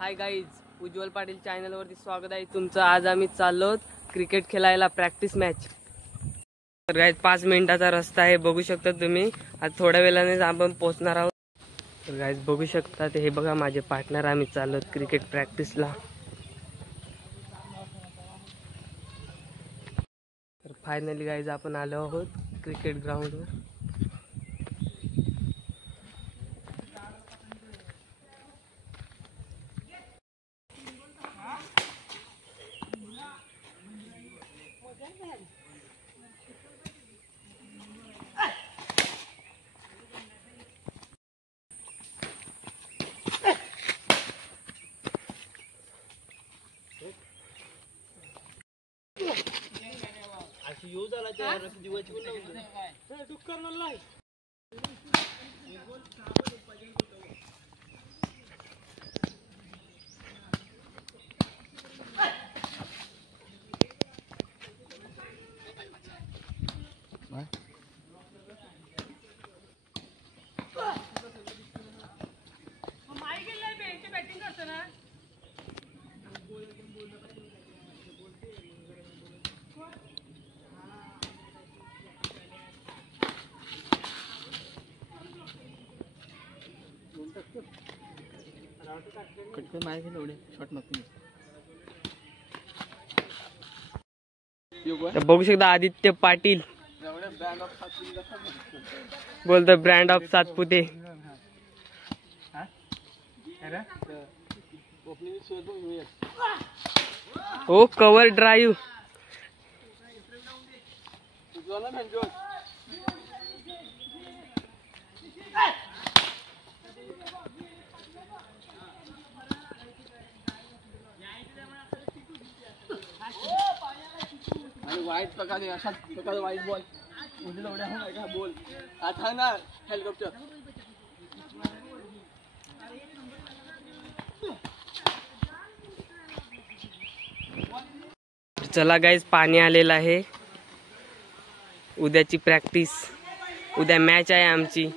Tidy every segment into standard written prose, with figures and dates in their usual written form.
Hi guys, उज्ज्वल Patil channel वरती स्वागत आहे तुमचं। आज आम्ही चाललो क्रिकेट खेळायला, प्रॅक्टिस मॅच। तर गाईज 5 मिनिटाचा रस्ता आहे, बघू शकता तुम्ही। आज थोड्या वेळाने आपण पोहोचणार आहोत। तर गाईज बघू शकता, हे बघा माझे पार्टनर, आम्ही चाललो क्रिकेट प्रॅक्टिसला। तर फायनली गाईज आपण आलो आहोत क्रिकेट ग्राउंडवर। बघू शकता आदित्य पाटील बोलतो ब्रँड ऑफ सातपुते। हो कव्हर ड्राईव्ह। वाईट प्रकारे अशाच प्रकारे वाईट बॉल उडीला उड्या होणार का बॉल आता ना हेलिकॉप्टर। चला गाईज, पाणी आलेलं आहे। उद्याची प्रॅक्टिस, उद्या मॅच आहे आमची।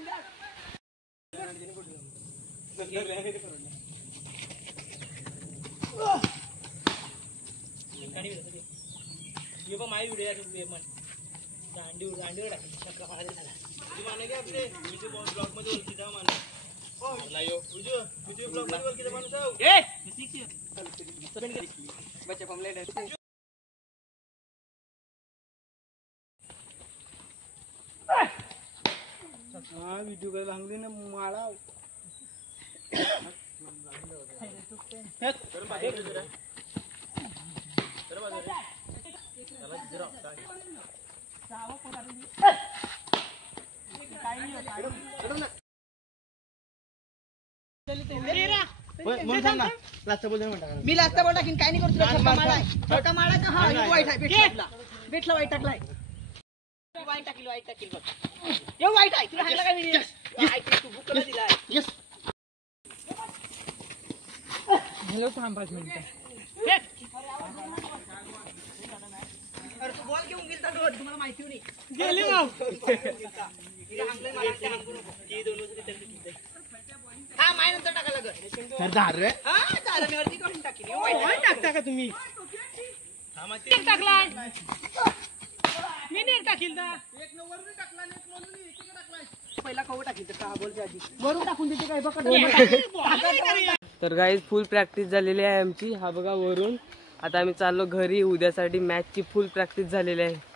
वीडियो कर लागले ना माळा मी लास्ट बॉल टाकीन, काय नाही करतो। छोटा माळा का? हा वाईट आहे, भेटला वाईट टाकलाय। वाईट टाकील बघ। हे वाईट आहे, तुला हाणला का मी? तू बुकला दिलाय। यस हॅलो, थांब 5 मिनिटं। अरे तू बॉल घेऊन गेलता डोर, तुम्हाला माहिती नाही गेले ना। हा माय नंतर टाका लागत। तर धार रे। हा धारणीवरती करून टाकीन। वाईट टाकता का तुम्ही? हा मग ते टाकलाय मी नाही टाकील ना। एक न वरून टाकला, एक वरून एकीकडे टाकलाय। पहिला कवर टाकील तर का बोलते आधी वरून टाकून देते काय बघ। तर गाईज फुल प्रॅक्टिस झालेली आहे आमची। हा बघा वरून। आता आम्ही चाललो घरी, उद्यासाठी मॅचची फुल प्रॅक्टिस झालेली आहे।